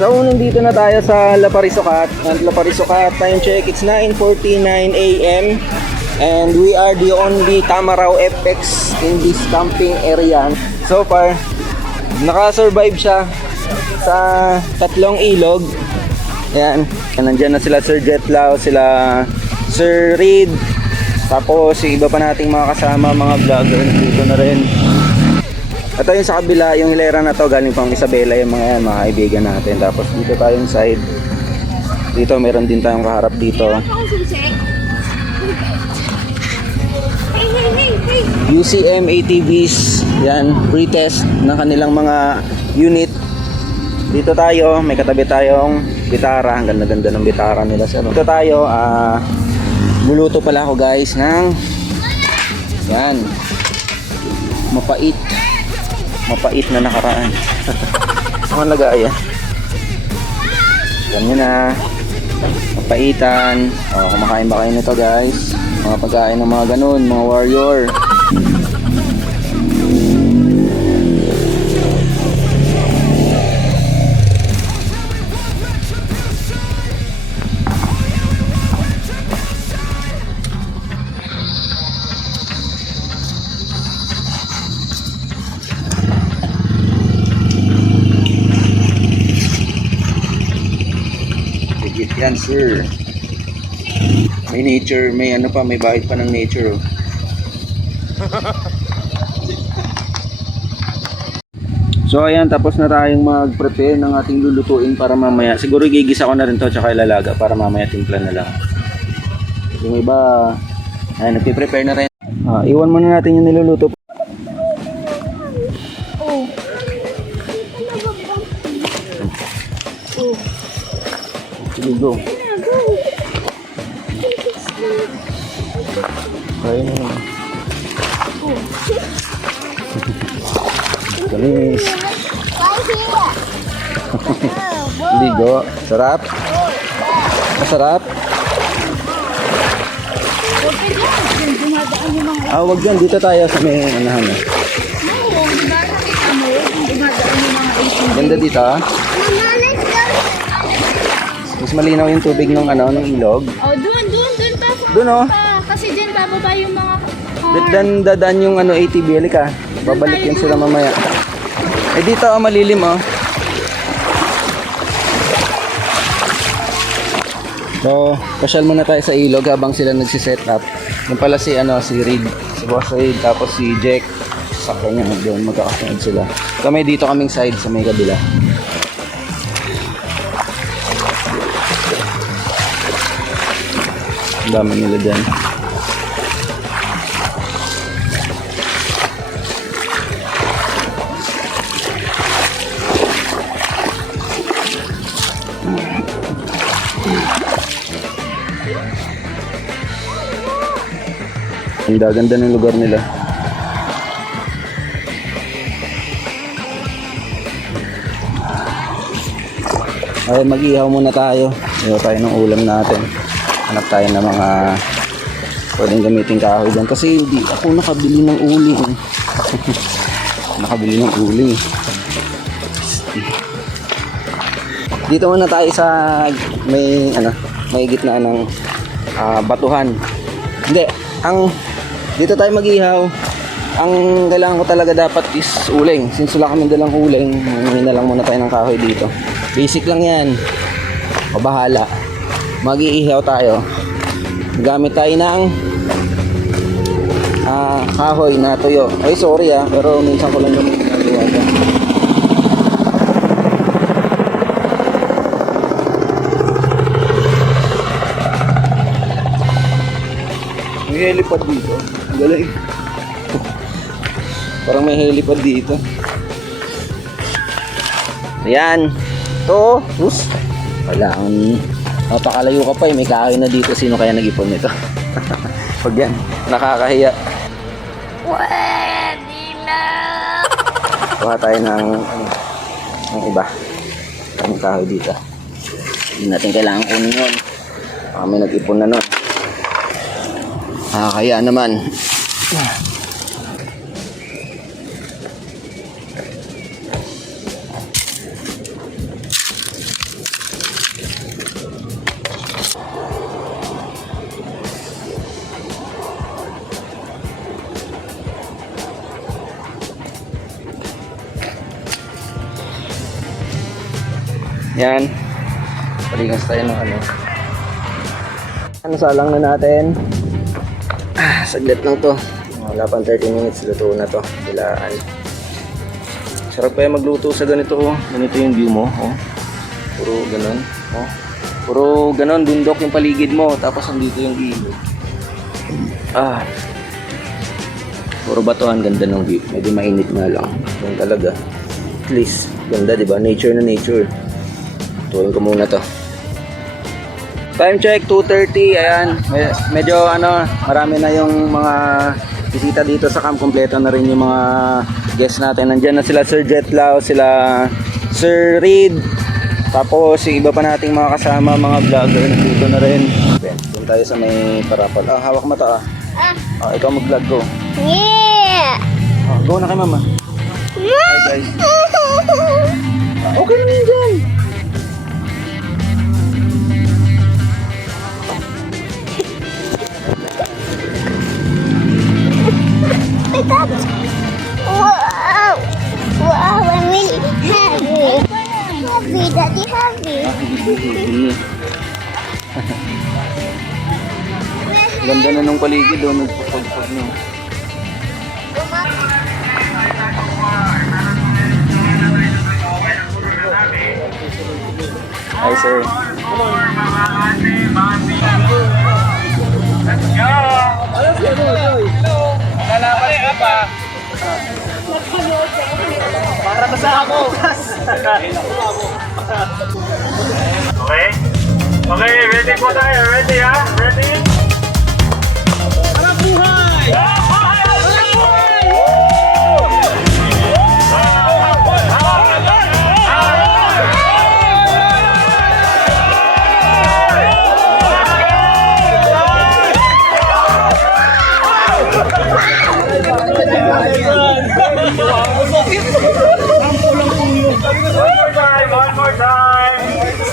So, nandito na tayo sa La Parisucat. At La Parisucat, time check, it's 9:49 a.m. And we are the only Tamaraw FX in this camping area. So far, naka-survive siya sa tatlong ilog. Ayan, nandyan na sila Sir Jetlao, sila Sir Reed. Tapos yung iba pa nating mga kasama, mga vlogger, nandito na rin. At ayun sa kabila, yung hilera na to galing pang Isabela, yung mga yan, mga kaibigan natin. Tapos dito tayong side. Dito meron din tayong kaharap dito. UCM ATVs, yan, pre-test ng kanilang mga unit. Dito tayo, may katabi tayong bitara. Ang ganda-ganda ng bitara nila. Dito tayo, luluto pala ako guys ng yan, mapait na nakaraan. Ang lagayan. Yan na. Mapaitan. Kumakain ba kayo nito guys? Mga pagkain ng mga ganun, mga warrior. Yan sir. May nature, may ano pa, may bahid pa ng nature. So ayan, tapos na tayong mag-prepare ng ating lulutuin para mamaya. Siguro gigisa ko na rin to tsaka ilalaga para mamaya timpla na lang. Yung iba, ayan, nagpiprepare na rin. Iwan muna natin yung niluluto. Sige, go. Ayun na naman. Galis. Ligo. Sarap? Masarap? Wag dyan. Dito tayo sa may anahan. Ganda dito Mas malinaw yung tubig ng ng ilog. Doon pa. Doon Kasi dyan bababa yung mga dadaan yung ATV, ka. Babalik yan sila mamaya. Dito malilim So, pasyal muna tayo sa ilog habang sila nagsiset up. Yung pala si Reed, si Boss Reed, tapos si Jack. Sa kanya doon, magkakasunod sila. Kami dito kaming side sa may kabila. Ang dami nila dyan. Ang ganda ng lugar nila. Ay, mag-ihaw muna tayo. Ihaw tayo ng ulam natin. Hanap tayo ng mga pwedeng gamitin kahoy dyan. Kasi hindi ako nakabili ng uli. Nakabili ng uli. Dito muna tayo sa may gitna ng batuhan. Hindi, dito tayo mag-ihaw. Ang kailangan ko talaga dapat is uling. Since wala kami dalang uling, humingi na lang muna tayo ng kahoy dito. Basic lang yan. O bahala. Mag-iihaw tayo. Gamit tayo ng kahoy na tuyo. Ay sorry pero minsan ko lang naman ginagawa dyan. May helipad dito. Galing. Parang may helipad dito. Ayan. Ito. Kailangan napakalayo ka pa may kahoy na dito. Sino kaya nag-ipon nito? Pag yan, nakakahiya. Pwede na. Kuha tayo ng iba. Ang kahoy dito. Hindi natin kailangan kunin yun. May nag-ipon na nun. Nakakahiya naman. Yan. Paligas tayo ng ano. Ano salang na natin? Saglit lang to. Wala pang 30 minutes, luto na to. Bilaan. Sarap kaya magluto sa ganito, oh. Ganito yung view mo, oh. Puro ganun, oh. Puro ganun, bundok yung paligid mo. Tapos andito yung ilog. Puro batuhan, ganda ng view. Medyo mainit nga lang. Yan talaga. At least, ganda, diba? Nature na nature. Tuwin ko muna to. Time check, 2:30. Ayan. Medyo ano, marami na yung mga bisita dito sa camp. Kompleto na rin yung mga guests natin. Nandiyan na sila Sir Jetlao, sila Sir Reed. Tapos yung iba pa nating mga kasama, mga vlogger nandito na rin. Doon tayo sa may parapal. Hawak mata ah. Ikaw mag-vlog ko. Yeah! Go na kay mama. Hi guys. Okay na yun dyan. Wow! Wow, I'm really happy. Happy, Daddy, happy. Ganda na nung paligid, oh. Nagpapagpag na. Hi sir. Let's go! Lalaban ka pa. Para basta ako. Okay? Okay, ready po tayo. Ready ha? Ready? Harap buhay! Harap buhay! Harap buhay! One more time!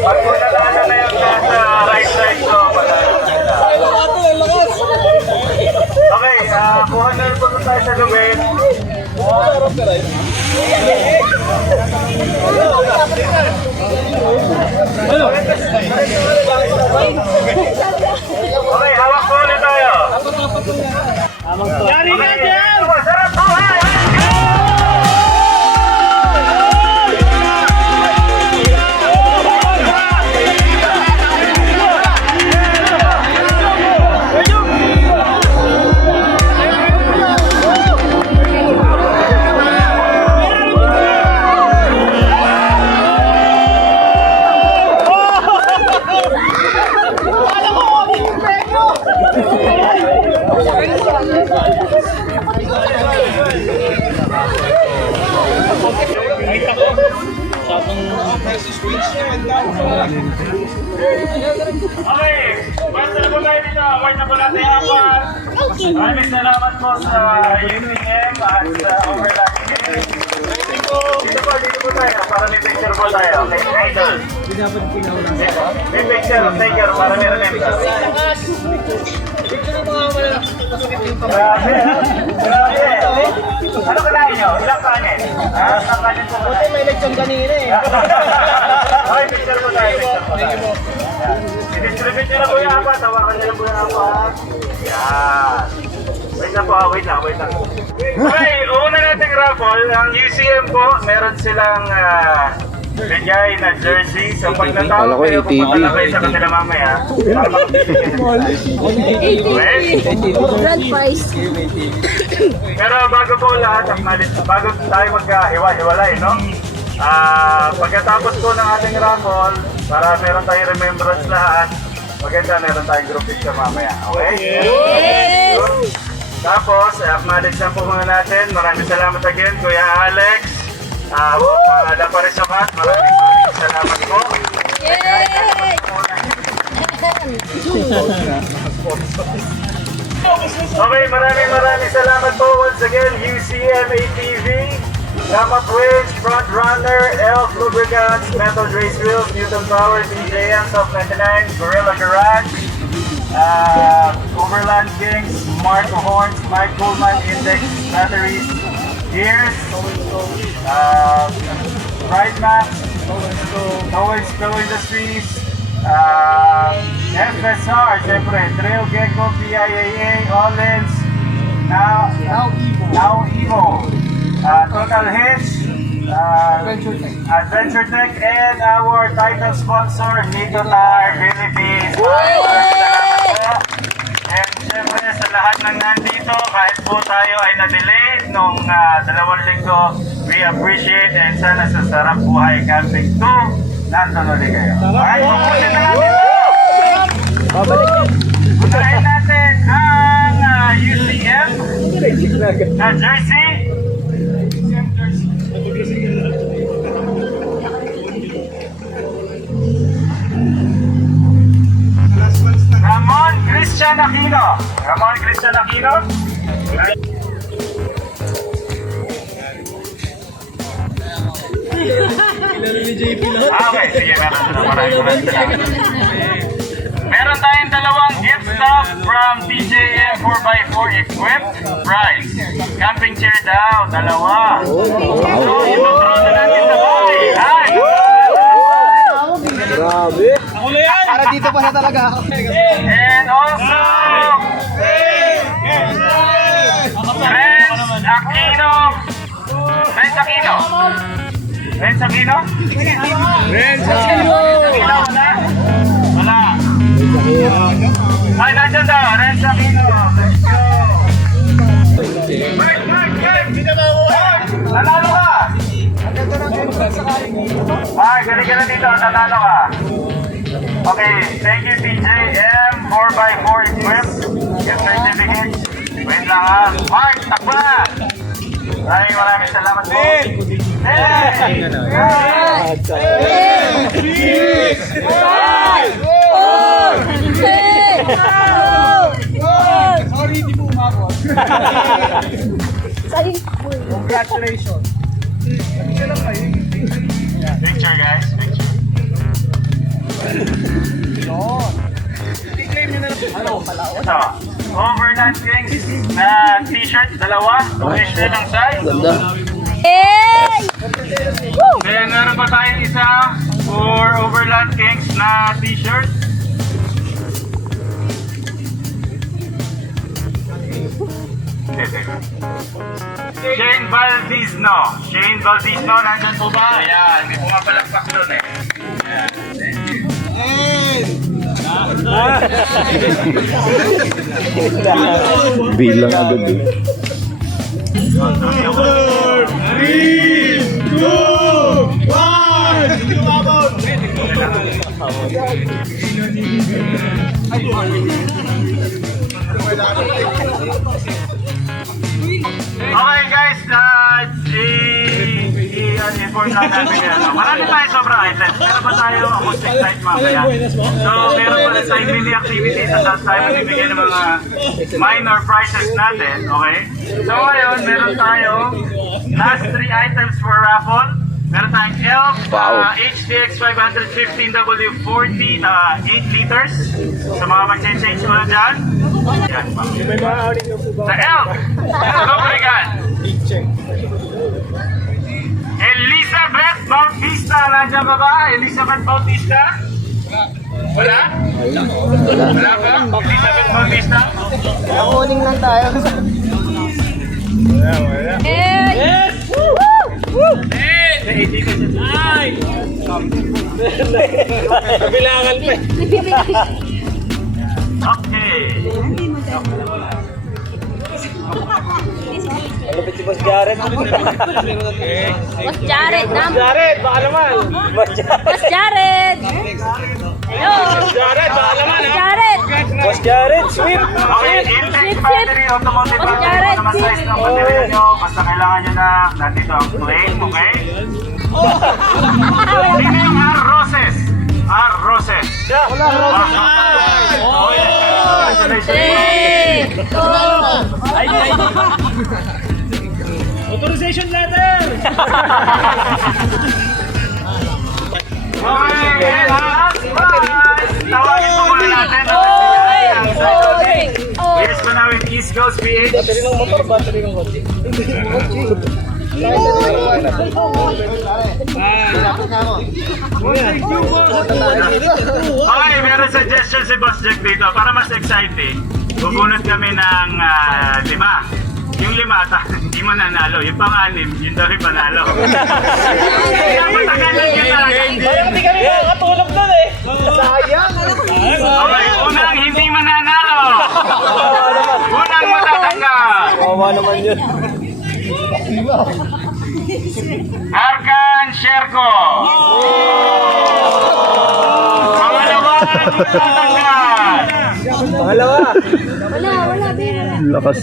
Pag punalala na yung nasa right side ko, okay, kuha na rin po tayo sa lubid. Okay, hawak po ulit tayo. Yari ka dyan! Sarap po! Okay, basta na po tayo dito. Award na po natin yung apat. Maraming salamat po sa UCM at sa Overland Games. Dito po tayo para may picture po tayo. Okay, idol. May picture, take care para may remember. Grabe. Ano kalahin nyo? Ilang kanin? Ilang kanin po ba? May leksyon kanina eh. Okay, picture po tayo. I-distribute nyo na po yung apat. Tawakan nyo lang po yung apat. Yan. Wait lang po, wait lang. Okay, una nating raffle. Ang UCM po, meron silang bigay na jersey. So pag natawag kayo, pupunta na kayo sa kanila mamaya. Para Grand prize. Pero bago po lahat, bago tayo maghiwa-hiwalay, no? Pagkatapos po ng ating raffle, para meron tayong remembrance lahat, maganda meron tayong group picture mamaya. Okay? Yes! Tapos, acknowledge na po muna natin. Maraming salamat again, Kuya Alex. Laparisokat, maraming salamat po. Yay! Okay, maraming salamat po once again, UCM ATV, Gamma Twins, Front Runner, Elf Lubricants, Metal Race Wheels, Newton Power, DJM, Soft 99, Gorilla Garage, Overland Kings, Marco Horns, Mike Coleman, Index Batteries, Gears, Ride Max, Towards Flow Industries, FSR, syempre, Treo Gecko, PIAA, Ollens, Now Evo, Total Hitch, Adventure Tech, and our title sponsor, Nitotar Philippines. Salamat po. And syempre sa lahat ng nandito, kahit po tayo ay na-delayed nung 2 linggo, we appreciate and sana sa Sarap Buhay Camping 2, nandun ulit kayo. Alright, pupusin na natin ito! Unahin natin ang UCM na jersey. Ramon Christian Aquino. Ramon Christian Aquino. Okay, sige, maraming salamat. Meron tayong dalawang gift stuff from TJM 4x4 Equipped. Price. Camping chair daw, dalawa. So, ito-throw na natin sa boy. Hi! Grabe. Para dito pa na talaga ako. And also, Renz Aquino. Renz Aquino. Renz Aquino? Renz Aquino. Wala? Wala. Ay, nandiyan daw. Renz Aquino. Let's go. Nanalo ka! Ay, galing ka na dito. Nanalo ka. Okay, thank you TJM 4x4 Equipped. Gift certificate. Wait lang ha. Mark, takba! Maraming salamat po. Hey! Sorry, hindi mo umabot. Congratulations. Picture guys, picture. Ito, Overland Kings na t-shirt, dalawa, official ang size. Yay! Then meron pa tayong isa for Overland Kings na t-shirt. Shane Valdizno. Shane Valdizno, nandyan po ba? Ayan, may pumapalakpak doon eh. Ayan, thank you. Bilang agad eh. 3, 2, 1. Okay guys, i-inform lang natin yan. Marami tayo sobrang items. Meron pa tayo acoustic night mamaya. So, meron pa rin tayong mini activities at saan tayo magbibigay ng mga minor prizes natin. Okay? So ngayon, meron tayo last 3 items for raffle. Meron tayong ELF HDX 515W40 na 8 liters. Sa mga mag-change mo na dyan. Yan pa. Sa ELF! Hello, Brigan! Elizabeth Bautista! Nandiyan ba ba? Elizabeth Bautista? Wala? Wala ba? Elizabeth Bautista? Kuning lang tayo. Yay! Kabilangan pa. Okay. Malapit si Boss Jared. Boss Jared, Jared, baka naman. Boss Jared. Boss Jared! Hello! Jared, baka naman Boss Jared! Boss Jared, sweep. Okay, intake battery, automotive battery, ano naman size ng baterya nyo. Basta kailangan nyo na, nandito ang claim, okay? Sino yung R. Roses? R. Roses. Wala, Oh, yeah. Yay! Authorization letter. Okay, and last prize. Tawagin po muna natin. Yes po namin East Coast PH. Battery ng motor, battery ng kotse. Okay, meron suggestion si Boss Jack dito para mas exciting. Bubunot kami ng 5. Yung 5, hindi mo nanalo. Yung pang-6, yun daw yung panalo. Matagalan yun talaga. Hindi kami makakatulog doon eh. Sayang. Okay, unang hindi mananalo. Unang matatanggal. Kawawa naman yun. Arkan Sherko. Pangalawang matatanggal. Pangalawa. Lakas.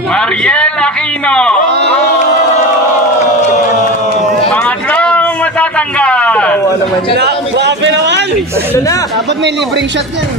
Mariel Aquino. Pangatlong matatanggal. Kawawa naman yun. Grabe naman. Tatlo na. Dapat may libreng shot yan.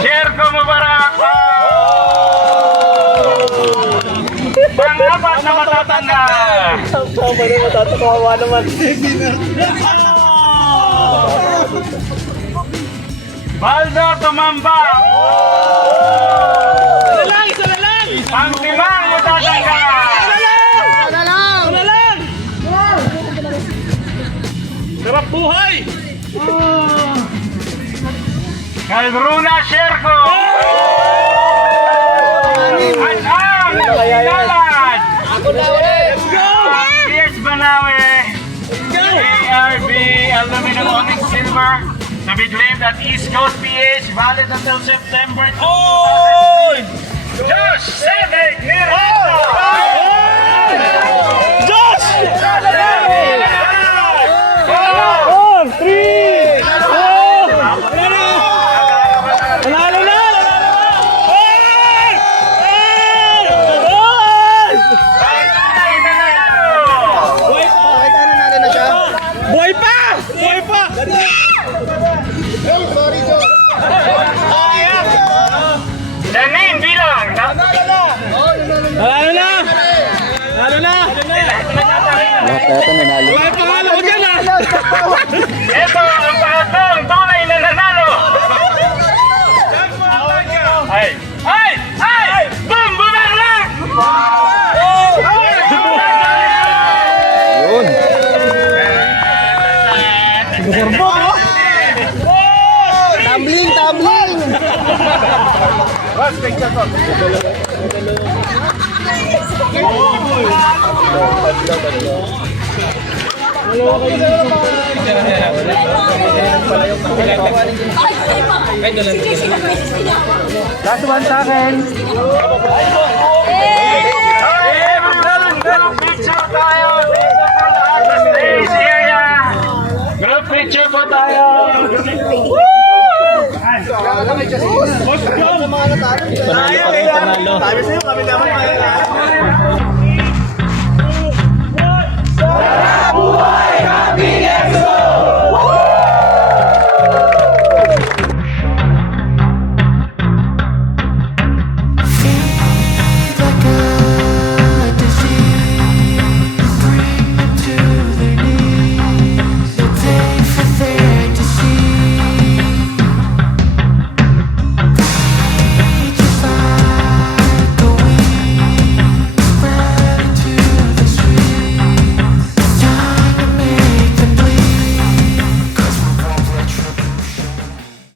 Sherko Mubarak. Pang-apat na matatanggal. Tama na, matatawa naman. Baldo Tumamba. Isa na lang. Pang-limang matatanggal. Isa na lang. Sarap buhay! Calruna Sherko! At ang nagsilalan! Let's go. PS Banawe! ARB Aluminum Onyx Silver to be claimed at East Coast PH valid until September 2000. Josh Sedek Nirvana! Josh! Nanalo na! Bakit ano nanalo na siya? Buhay pa! Buhay pa! Sorry, Joe. Janine bilang! Nanalo na! Nanalo na! Lahat kaya nanalo. Buhay pa nga lang dyan ah! Ito ang pangatlong tunay na nanalo! Ay! Ay! Ay! Boom! Bumerlang! Yun. Tumbling! Tumbling! Last one sa akin. Group picture tayo! Dito po lahat sa stage area! Group picture po tayo! Sa mga natalo. Panalo pa rin, panalo. Sabi sa'yo, kami naman.